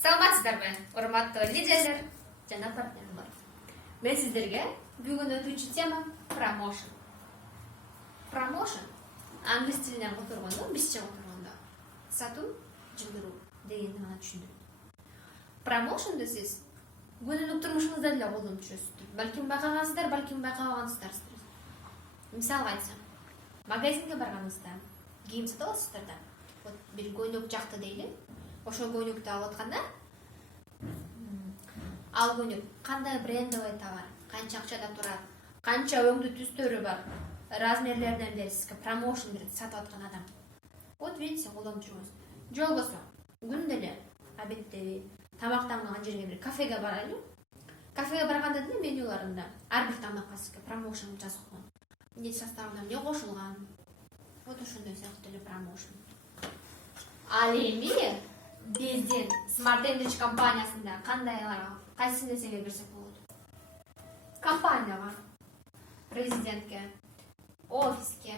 Саламатсыздарбы, урматтуу лидерлер жана партнерлер. Мен сиздерге бүгүн өтүүчү тема промоушен. Промоушен англис тилинен которгондо, бизче которгондо сатуу, жылдыруу дегенди гана түшүндүрөт. Промоушенду сиз күнүлүк турмушуңузда деле колдонуп жүрөсүздөр. Балким байкагансыздар, балким байкабагансыздарсыздар. Мисалга айтсам, магазинге барганыңызда кийим сатып аласыздар да. Вот бир көйнөк жакты дейли. Ошол көйнөктү алып атканда, ал көйнөк кандай брендовый товар, канча акчада турат, канча өңдүү түстөрү бар, размерлерден бери сизге промоушен берет сатып аткан адам. Вот видите, колдонуп жүргөнсүз. Же болбосо күндө эле обедтеби, тамактанган жерге бир кафеге барайлы. Кафеге барганда деле менюларында ар бир тамакка сизге промоушен жазып койгон. Эмне составына эмне кошулган. Вот ошондой сыяктуу эле промоушен. Ал эми биздин Smart Enrich компаниясында кандайларга, кайсы нерсеге берсек болот? Компанияга, президентке, офиске,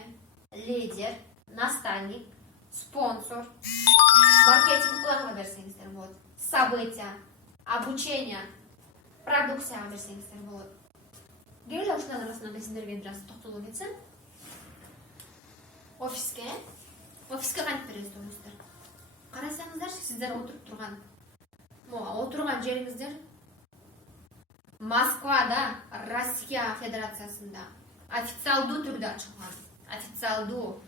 лидер, наставник, спонсор, маркетинг планга берсеңиздер болот. События, обучение, продукцияга берсеңиздер болот. Келе ушунун арасынан сиздерге бир аз токтолуп кетсем. Офиске кантип бересиздер ойлойсуздар? Карасаңыздар, сиздер отурган жериңиздер Москвада, Россия Федерациясында официалдуу түрдө ачылган. Официалдуу.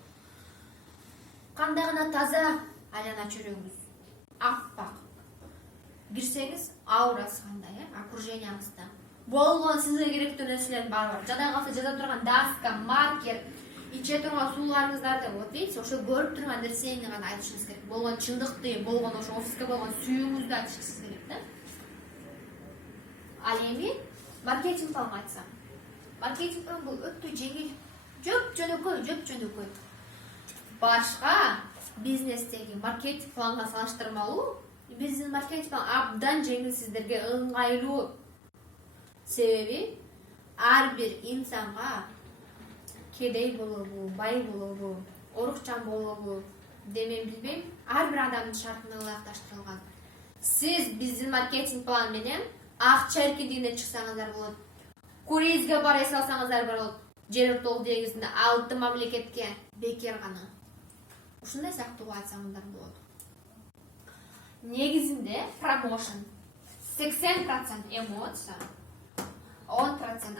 Кандай гана таза айлана чөлөгүңүз, аппак. Кирсеңиз, аурасы кандай, окруженияңызда. Болгон сизге керектүү нерселер бар. Жада калса жаза турган даска, маркер, иче турган сууларыңыздарды, вот видите, ошо көрүп турган нерсени гана айтышыңыз керек. Болгон чындыкты, болгон ошо офиске болгон сүйүүңүздү айтышыңыз керек да. Ал эми маркетинг планга айтсам. Маркетинг план бул өтө жеңил, жөнөкөй. Башка бизнестеги маркетинг планга салыштырмалуу, биздин маркетинг план абдан жеңил, сиздерге ыңгайлуу. Себеби ар бир инсанга кедей болобу, бай болобу, орукчан болобу, демен билбейм, ар бир адамдын шартына ылайыкташтырылган. Сиз биздин маркетинг план менен акча эркиндигине чыксаңыздар болот. Круизге бара салсаңыздар болот. Жер толук деңизинде 6 мамлекетке бекер гана. Ушундай сыяктуу айтсаңыздар болот. Негизинде промоушен 80% эмоция, 10%